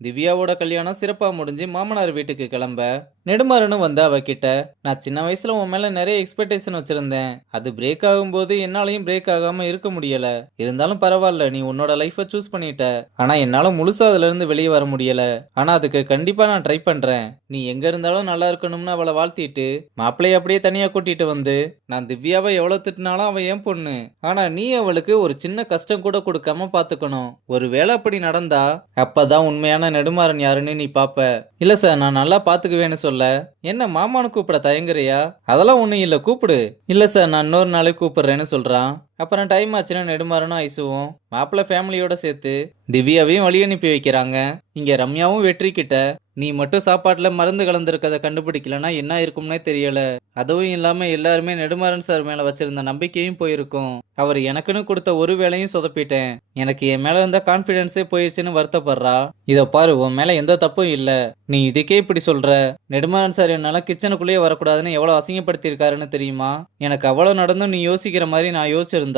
திவ்யாவோட கல்யாணம் சிறப்பா முடிஞ்சு மாமனார் வீட்டுக்கு கிளம்ப நெடுமாறனும் வந்து அவகிட்ட, நான் சின்ன வயசுல உன் மேல நிறைய எக்ஸ்பெக்டேஷன் வச்சிருந்தேன். அது பிரேக் ஆகும்போது என்னாலையும் பிரேக் ஆகாம இருக்க முடியல. இருந்தாலும் பரவாயில்ல, நீ உன்னோட லைஃப சூஸ் பண்ணிட்ட. ஆனா என்னால முழுசா அதுல இருந்து வெளியே வர முடியல. ஆனா அதுக்கு கண்டிப்பா நான் ட்ரை பண்றேன். நீ எங்க இருந்தாலும் நல்லா இருக்கணும்னு அவளை வாழ்த்திட்டு மாப்பிள்ளைய அப்படியே தனியா கூட்டிட்டு வந்து, நான் திவ்யாவை எவ்வளவு திட்டினாலும் அவ என் பொண்ணு. ஆனா நீ அவளுக்கு ஒரு சின்ன கஷ்டம் கூட கொடுக்காம பாத்துக்கணும். ஒருவேளை அப்படி நடந்தா அப்பதான் உண்மையான நெடுமாறன் யாருன்னு நீ பாப்ப. இல்ல சார், நான் நல்லா பாத்துக்குவேன்னு சொல்ல, என்ன மாமான்னு கூப்பிட தயங்குறியா? அதெல்லாம் ஒண்ணும் இல்ல, கூப்பிடு. இல்ல சார், நான் இன்னொரு நாளே கூப்பிடுறேன்னு சொல்றான். அப்புறம் டைம் ஆச்சுன்னா நெடுமாறனும் ஐசுவும் மாப்பிள்ளை ஃபேமிலியோட சேர்த்து திவ்யாவையும் வழி அனுப்பி வைக்கிறாங்க. இங்க ரம்யாவும் வெற்றி கிட்ட, நீ மட்டும் சாப்பாட்டுல மருந்து கலந்துருக்கத கண்டுபிடிக்கலன்னா என்ன இருக்கும்னே தெரியல. அதுவும் இல்லாம எல்லாருமே நெடுமாறன் சார் மேல வச்சிருந்த நம்பிக்கையும் போயிருக்கும். அவர் எனக்குன்னு கொடுத்த ஒரு வேலையும் சொதப்பிட்டேன். எனக்கு என் மேல இருந்த கான்பிடன்ஸே போயிடுச்சுன்னு வருத்தப்படுறா. இத பாரு, உன் மேல எந்த தப்பும் இல்ல. நீ இதுக்கே இப்படி சொல்ற? நெடுமாறன் சார் என்னால கிச்சனுக்குள்ளேயே வரக்கூடாதுன்னு எவ்வளவு அசிங்கப்படுத்திருக்காருன்னு தெரியுமா? எனக்கு அவ்வளவு நடந்தும் நீ யோசிக்கிற மாதிரி நான் யோசிச்சிருந்தா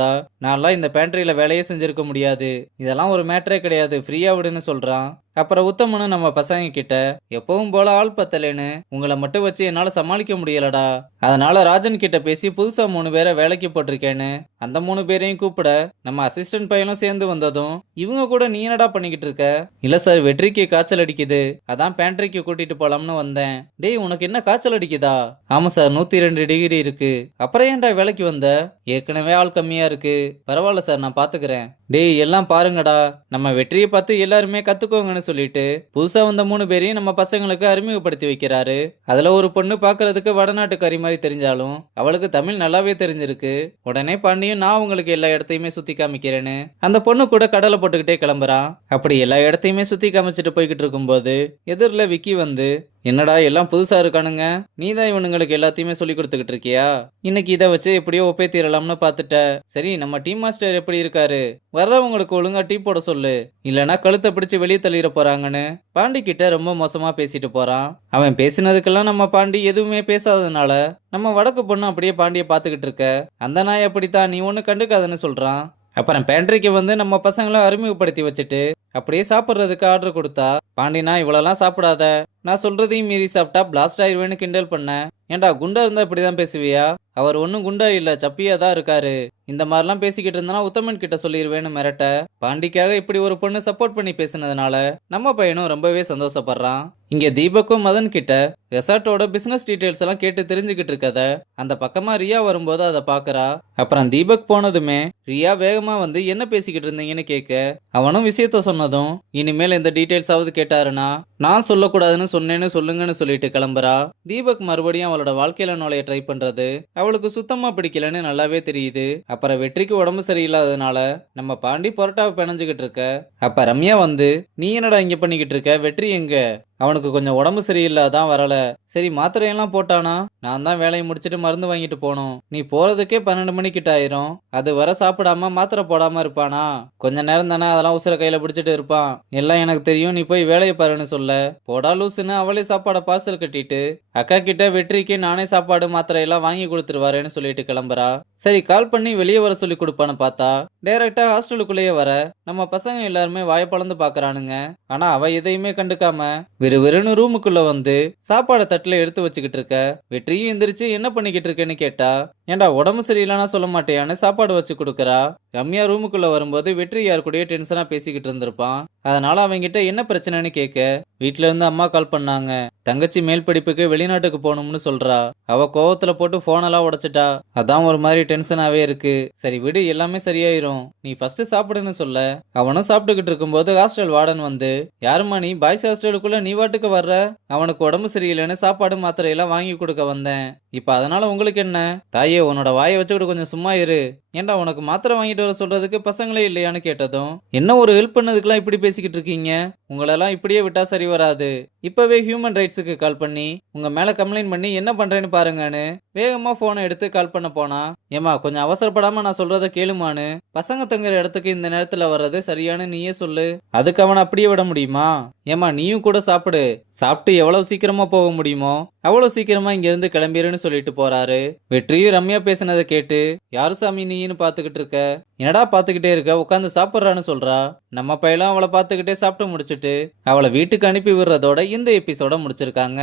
நான்லாம் இந்த பேண்ட்ரியில வேலையே செஞ்சிருக்க முடியாது. இதெல்லாம் ஒரு மேட்டரே கிடையாது, ஃப்ரீயா விடுன்னு சொல்றான். அப்புறம் உத்தமனும் நம்ம பசங்க கிட்ட, எப்பவும் போல ஆள் பத்தலேன்னு உங்களை மட்டும் வச்சு என்னால சமாளிக்க முடியலடா. அதனால ராஜன் கிட்ட பேசி புதுசா 3 பேரை வேலைக்கு போட்டிருக்கேன்னு அந்த 3 பேரையும் கூப்பிட நம்ம அசிஸ்டன்ட் பையனும் சேர்ந்து வந்ததும், இவங்க கூட நீ என்னடா பண்ணிக்கிட்டு இருக்க? இல்ல சார், வெற்றிக்கு காய்ச்சல் அடிக்குது, அதான் பேண்ட்ரிக்கு கூட்டிட்டு போலாம்னு வந்தேன். டேய், உனக்கு என்ன காய்ச்சல் அடிக்குதா? ஆமா சார், 102 டிகிரி இருக்கு. அப்புறம் ஏன்டா வேலைக்கு வந்த? ஏற்கனவே ஆள் கம்மியா இருக்கு. பரவாயில்ல சார், நான் பாத்துக்கிறேன். டேய், எல்லாம் பாருங்கடா, நம்ம வெற்றியை பார்த்து எல்லாருமே கத்துக்கோங்கன்னு சொல்லிட்டு புதுசா வந்த 3 பேரையும் நம்ம பசங்களுக்கு அறிமுகப்படுத்தி வைக்கிறாரு. அதுல ஒரு பொண்ணு பாக்குறதுக்கு வடநாட்டுக்காரி மாதிரி தெரிஞ்சாலும் அவளுக்கு தமிழ் நல்லாவே தெரிஞ்சிருக்கு. உடனே பாண்டியும் நான் உங்களுக்கு எல்லா இடத்தையுமே சுத்தி காமிக்கிறேன்னு அந்த பொண்ணு கூட கடலை போட்டுக்கிட்டே கிளம்புறான். அப்படி எல்லா இடத்தையுமே சுத்தி காமிச்சிட்டு போய்கிட்டு இருக்கும்போது எதிரில் விக்கி வந்து, என்னடா எல்லாம் புதுசா இருக்கானுங்க, நீதான் இவனுங்களுக்கு எல்லாத்தையுமே சொல்லி கொடுத்துக்கிட்டு இருக்கியா? இன்னைக்கு இதை வச்சு எப்படியோ ஒப்பேத்திரலாம்னு பாத்துட்ட. சரி, நம்ம டீம் மாஸ்டர் எப்படி இருக்காரு? வர்றவங்களுக்கு ஒழுங்கா டீ போட சொல்லு, இல்லனா கழுத்தை பிடிச்சு வெளியே தள்ளிட போறாங்கன்னு பாண்டி கிட்ட ரொம்ப மோசமா பேசிட்டு போறான். அவன் பேசினதுக்கெல்லாம் நம்ம பாண்டி எதுவுமே பேசாததுனால நம்ம வடக்கு பொண்ணு அப்படியே பாண்டிய பாத்துக்கிட்டு இருக்க. அந்த நாய் அப்படித்தான், நீ ஒண்ணு கண்டுக்காதன்னு சொல்றான். அப்புறம் பேண்ட்ரிக்கு வந்து நம்ம பசங்களை அறிமுகப்படுத்தி வச்சுட்டு அப்படியே சாப்பிட்றதுக்கு ஆர்டர் கொடுத்தா, பாண்டினா இவ்வளோலாம் சாப்பிடாத, நான் சொல்றதையும் மீறி சாப்பிட்டா பிளாஸ்ட் ஆயிடுவேன்னு கிண்டல் பண்ண. ஏன்டா, குண்டா இருந்தா இப்படிதான் பேசுவியா? அவர் ஒன்னும் குண்டா இல்ல, சப்பியா தான் இருக்காரு. இந்த மாதிரிலாம் பேசிக்கிட்டு இருந்தா உத்தமன் கிட்ட சொல்லிடுவேன்னு மிரட்ட, பாண்டிக்காக இப்படி ஒரு பொண்ணு சப்போர்ட் பண்ணி பேசினதுனால நம்ம பையனும் ரொம்பவே சந்தோஷப்படுறான். இங்க தீபக்கும் மதன் கிட்ட ரெசார்ட்டோட பிசினஸ் டீடைல்ஸ் எல்லாம் கேட்டு தெரிஞ்சுக்கிட்டு இருக்கத அந்த பக்கமா ரியா வரும்போது அதை பாக்குறா. அப்புறம் தீபக் போனதுமே ரியா வேகமா வந்து என்ன பேசிக்கிட்டு இருந்தீங்கன்னு கேட்க, அவனும் விஷயத்த சொன்னதும், இனிமேல் இந்த டீடைல்ஸ் ஆவது கேட்டாருன்னா நான் சொல்லக்கூடாதுன்னு சொன்னேன்னு சொல்லுங்கன்னு சொல்லிட்டு கிளம்புறா. தீபக் மறுபடியும் அவளோட வாழ்க்கையில நுழைய ட்ரை பண்றது அவளுக்கு சுத்தமா பிடிக்கலன்னு நல்லாவே தெரியுது. அப்புறம் வெற்றிக்கு உடம்பு சரியில்லாததுனால நம்ம பாண்டி பொரோட்டாவை பிணைஞ்சுக்கிட்டு இருக்க. அப்ப ரம்யா வந்து, நீ என்னடா இங்க பண்ணிக்கிட்டு இருக்க? வெற்றி எங்க? அவனுக்கு கொஞ்சம் உடம்பு சரியில்லாதான் வரல. சரி, மாத்திரையெல்லாம் போட்டானா? நான் தான் வேலையை முடிச்சிட்டு மருந்து வாங்கிட்டு போனோம். நீ போறதுக்கே 12 மணிக்கிட்ட ஆயிரும். அது வர சாப்பிடாம மாத்திரை போடாம இருப்பானா? கொஞ்ச நேரம் தானே, அதெல்லாம் உசுர கையில பிடிச்சிட்டு இருப்பான். எல்லாம் எனக்கு தெரியும், நீ போய் வேலையை பாருன்னு சொல்ல, போடா லூசுன்னு அவளே சாப்பாடை பார்சல் கட்டிட்டு அக்கா கிட்ட வெற்றிக்கு நானே சாப்பாடு மாத்திரை எல்லாம் வாங்கி கொடுத்துருவாருன்னு சொல்லிட்டு கிளம்புறா. சரி, கால் பண்ணி வெளியே வர சொல்லி கொடுப்பான்னு பார்த்தா டைரக்டா ஹாஸ்டலுக்குள்ளேயே வர நம்ம பசங்க எல்லாருமே வாய பழந்து பாக்குறானுங்க. ஆனா அவ எதையுமே கண்டுக்காம விறுவிறுன்னு ரூமுக்குள்ள வந்து சாப்பாடை தட்டுல எடுத்து வச்சுக்கிட்டு இருக்க. வெற்றியும் எந்திரிச்சு என்ன பண்ணிக்கிட்டு இருக்கேன்னு கேட்டா, ஏன்டா உடம்பு சரியில்லைன்னா சொல்ல மாட்டேயான்னு சாப்பாடு வச்சு கொடுக்கறா. ரம்யா ரூமுக்குள்ள வரும்போது வெற்றி யார் கூடயே டென்ஷனா பேசிக்கிட்டு இருந்திருப்பான். அதனால அவங்கிட்ட என்ன பிரச்சனைன்னு கேட்க, வீட்டுல இருந்து அம்மா கால் பண்ணாங்க, தங்கச்சி மேல் படிப்புக்கு வெளிநாட்டுக்கு போகணும்னு சொல்றா. அவ கோவத்துல போட்டு போனெல்லாம் உடைச்சிட்டா, அதான் ஒரு மாதிரி டென்ஷனாவே இருக்கு. சரி விடு, எல்லாமே சரியாயிரும், நீ ஃபர்ஸ்ட் சாப்பிடுன்னு சொல்ல, அவனும் சாப்பிட்டுக்கிட்டு இருக்கும்போது ஹாஸ்டல் வார்டன் வந்து, யாருமா நீ பாய்ஸ் ஹாஸ்டலுக்குள்ள நீ வாட்டுக்கு வர்ற? அவனுக்கு உடம்பு சரியில்லைன்னு சாப்பாடு மாத்திரையெல்லாம் வாங்கி கொடுக்க வந்தேன். இப்ப அதனால உங்களுக்கு என்ன? தாயே, உன்னோட வாயை வச்சுக்கிட்டு கொஞ்சம் சும்மா இரு. ஏன்டா, உனக்கு மாத்திரை வாங்கிட்டு வர சொல்றதுக்கு பசங்களே இல்லையான்னு கேட்டதும், என்ன ஒரு ஹெல்ப் பண்ணதுக்கெல்லாம் இப்படி பேசிக்கிட்டு இருக்கீங்க? உங்களெல்லாம் இப்படியே விட்டா சரி வராது. இப்பவே ஹியூமன் ரைட்ஸுக்கு கால் பண்ணி உங்க மேல கம்ப்ளைண்ட் பண்ணி என்ன பண்றேன்னு பாருங்கன்னு வேகமா போனை எடுத்து கால் பண்ண போனா, ஏமா கொஞ்சம் அவசரப்படாம நான் சொல்றத கேளுமான்னு, பசங்க தங்குற இடத்துக்கு இந்த நேரத்துல வர்றது சரியான நீயே சொல்லு, அதுக்கு அவனை அப்படியே விட முடியுமா? ஏமா நீயும் கூட சாப்பிடு, சாப்பிட்டு எவ்வளவு சீக்கிரமா போக முடியுமோ அவ்வளவு சீக்கிரமா இங்க இருந்து கிளம்பிருன்னு சொல்லிட்டு போறாரு. வெற்றியும் ரம்யா பேசினதை கேட்டு, யாரு சாமி நீன்னு பாத்துக்கிட்டு இருக்க? என்னடா பாத்துக்கிட்டே இருக்க, உட்காந்து சாப்பிட்றான்னு சொல்றா. நம்ம பையலாம் அவளை பாத்துக்கிட்டே சாப்பிட்டு முடிச்சுட்டு கொடுத்துட்டு அவளை வீட்டுக்கு அனுப்பி விடுறதோட இந்த எபிசோட முடிச்சிருக்காங்க.